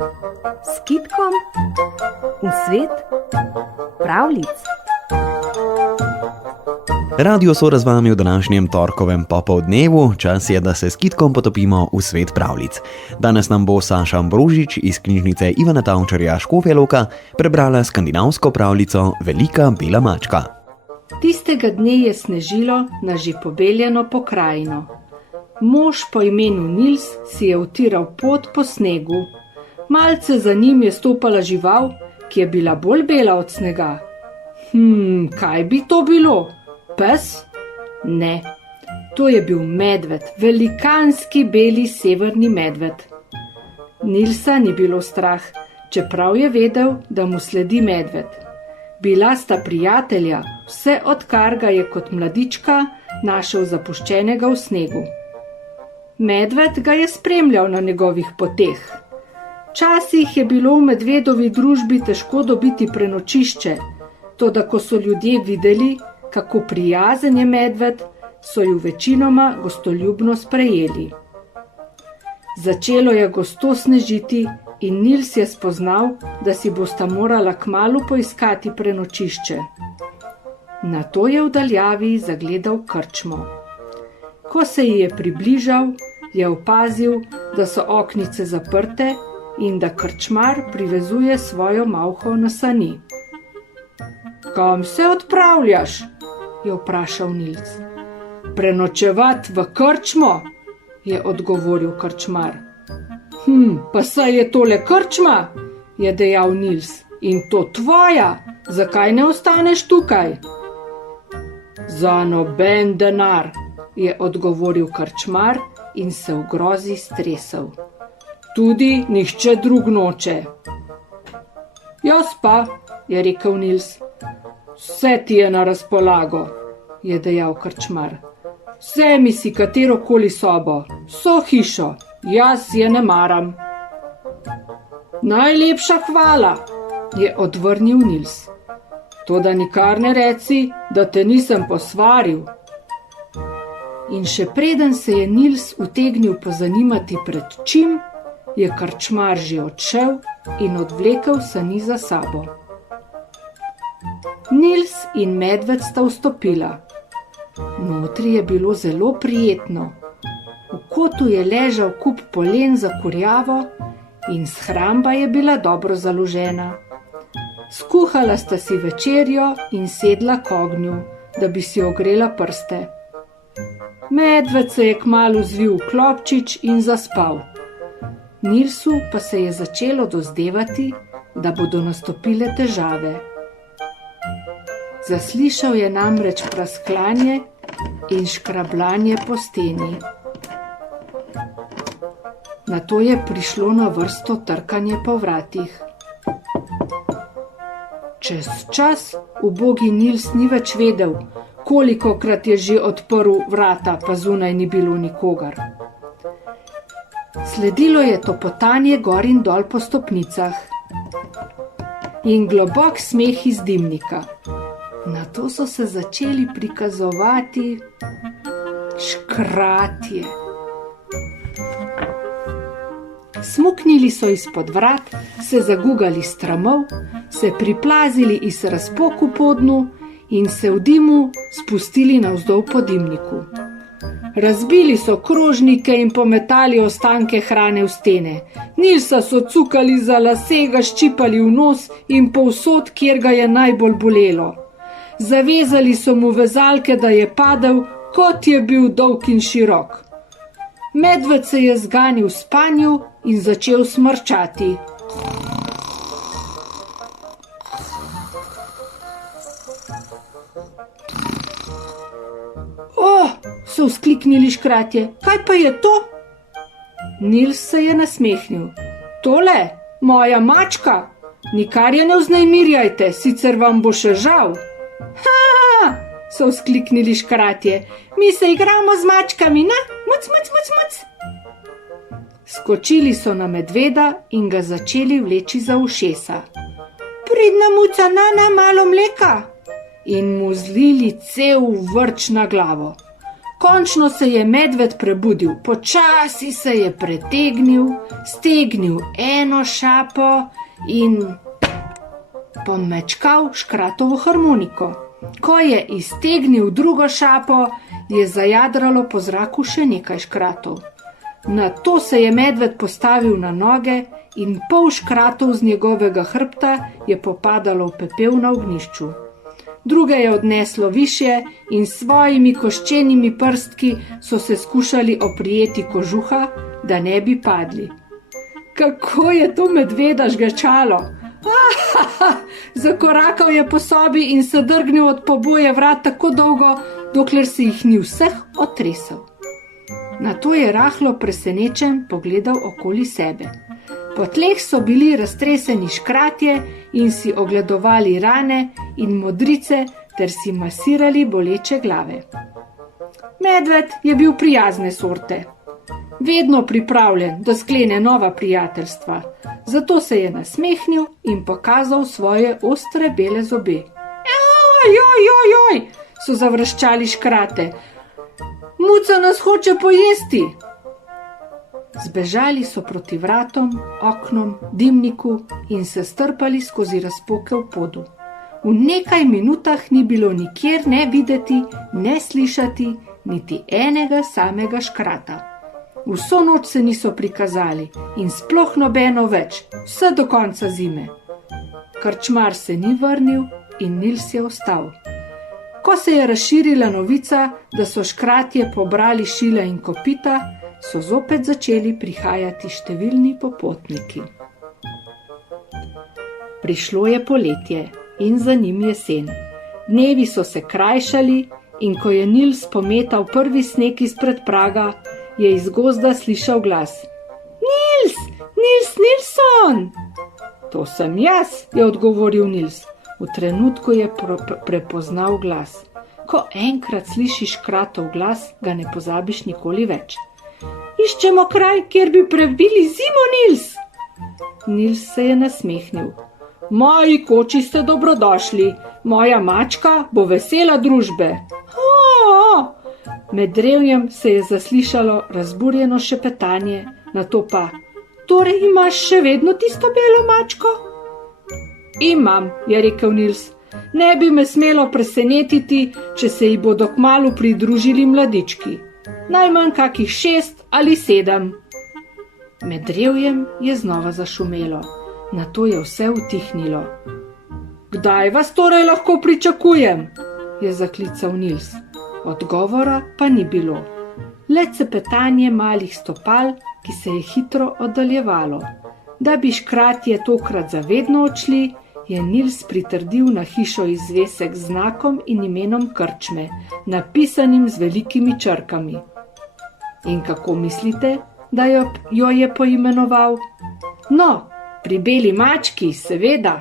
S kitkom v svet pravljic. Radio Sora z vami v današnjem torkovem popoldnevu. Čas je, da se s kitkom potopimo v svet pravljic. Danes nam bo Saša Ambrožič iz knjižnice Ivana Tavčarja Škofja Loka prebrala skandinavsko pravljico Velika bela mačka. Tistega dne je snežilo na že pobeljeno pokrajino. Mož po imenu Nils si je utiral pot po snegu. Malce za njim je stopala žival, ki je bila bolj bela od snega. Kaj bi to bilo? Pes? Ne, to je bil medved, velikanski beli severni medved. Nilsa ni bilo strah, čeprav je vedel, da mu sledi medved. Bila sta prijatelja, vse odkar ga je kot mladička našel zapuščenega v snegu. Medved ga je spremljal na njegovih poteh. Včasih je bilo v medvedovi družbi težko dobiti prenočišče, toda ko so ljudje videli, kako prijazen je medved, so ju večinoma gostoljubno sprejeli. Začelo je gosto snežiti in Nils je spoznal, da si bosta morala kmalu poiskati prenočišče. Nato je v daljavi zagledal krčmo. Ko se ji je približal, je opazil, da so oknice zaprte in da krčmar privezuje svojo malho na sani. Kam se odpravljaš? Je vprašal Nils. Prenočevat v krčmo, je odgovoril krčmar. Pa saj je tole krčma, je dejal Nils. In to tvoja, zakaj ne ostaneš tukaj? Za noben denar, je odgovoril krčmar in se v grozi stresel. Tudi nihče drug noče. Jaz pa, je rekel Nils. Vse ti je na razpolago, je dejal krčmar. Vzemi si katerokoli sobo, vso hišo, jaz je ne maram. Najlepša hvala, je odvrnil Nils. Toda nikar ne reci, da te nisem posvaril. In še preden se je Nils utegnil pozanimati pred čim, je krčmar že odšel in odvlekel sani za sabo. Nils in medved sta vstopila. Notri je bilo zelo prijetno. V kotu je ležal kup polen za kurjavo in shramba je bila dobro založena. Skuhala sta si večerjo in sedla k ognju, da bi si ogrela prste. Medved se je kmalu zvil v klobčič in zaspal. Nilsu pa se je začelo dozdevati, da bodo nastopile težave. Zaslišal je namreč prasklanje in škrabljanje po steni. Nato je prišlo na vrsto trkanje po vratih. Čez čas ubogi Nils ni več vedel, kolikokrat je že odprl vrata, pa zunaj ni bilo nikogar. Sledilo je topotanje gor in dol po stopnicah in globok smeh iz dimnika. Nato so se začeli prikazovati škratje. Smuknili so izpod vrat, se zagugali s tramov, se priplazili iz razpoku po dnu in se v dimu spustili navzdol po dimniku. Razbili so krožnike in pometali ostanke hrane v stene. Nilsa so cukali za lase, ga ščipali v nos in povsod, kjer ga je najbolj bolelo. Zavezali so mu vezalke, da je padel, kot je bil dolg in širok. Medved se je zganil v spanju in začel smrčati. So vzkliknili škratje. Kaj pa je to? Nils se je nasmehnil. Tole, moja mačka. Nikar je ne vznemirjajte, sicer vam bo še žal. So vzkliknili škratje. Mi se igramo z mačkami, na? Muc, muc, muc, muc. Skočili so na medveda in ga začeli vleči za ušesa. Pridna muca, na malo mleka. In mu zlili cel vrč na glavo. Končno se je medved prebudil, počasi se je pretegnil, stegnil eno šapo in pomečkal škratovo harmoniko. Ko je iztegnil drugo šapo, je zajadralo po zraku še nekaj škratov. Nato se je medved postavil na noge in pol škratov z njegovega hrbta je popadalo v pepel na ognjišču. Druge je odneslo višje in s svojimi koščenimi prstki so se skušali oprijeti kožuha, da ne bi padli. Kako je to medveda žgečalo! Zakorakal je po sobi in se drgnil od poboje vrat tako dolgo, dokler si jih ni vseh otresel. Nato je rahlo presenečen pogledal okoli sebe. Po tleh so bili raztreseni škratje in si ogledovali rane in modrice ter si masirali boleče glave. Medved je bil prijazne sorte, vedno pripravljen, da sklene nova prijateljstva, zato se je nasmehnil in pokazal svoje ostre bele zobe. Oj, so završčali škrate. Muca nas hoče pojesti! Zbežali so proti vratom, oknom, dimniku in se strpali skozi razpoke v podu. V nekaj minutah ni bilo nikjer ne videti, ne slišati, niti enega samega škrata. Vso noč se niso prikazali in sploh nobeno več, vse do konca zime. Krčmar se ni vrnil in Nils je ostal. Ko se je razširila novica, da so škratje pobrali šila in kopita, so zopet začeli prihajati številni popotniki. Prišlo je poletje in za njim jesen. Dnevi so se krajšali in ko je Nils pometal prvi sneg izpred praga, je iz gozda slišal glas. Nils Nilsson! To sem jaz, je odgovoril Nils. V trenutku je prepoznal glas. Ko enkrat slišiš škratov glas, ga ne pozabiš nikoli več. Iščemo kraj, kjer bi prebili zimo, Nils! Nils se je nasmehnil. Moji koči ste dobrodošli, moja mačka bo vesela družbe. Med drevjem se je zaslišalo razburjeno šepetanje, nato pa, torej imaš še vedno tisto belo mačko? Imam, je rekel Nils. Ne bi me smelo presenetiti, če se ji bodo kmalu pridružili mladički. Najmanj kakih 6 ali 7. Med drevjem je znova zašumelo. Nato je vse utihnilo. Kdaj vas torej lahko pričakujem? Je zaklical Nils. Odgovora pa ni bilo. Le cepetanje malih stopal, ki se je hitro oddaljevalo. Da bi škratje tokrat zavedno odšli, je Nils pritrdil na hišo izvesek z znakom in imenom krčme, napisanim z velikimi črkami. In kako mislite, da jo je poimenoval? No, pri beli mački, seveda.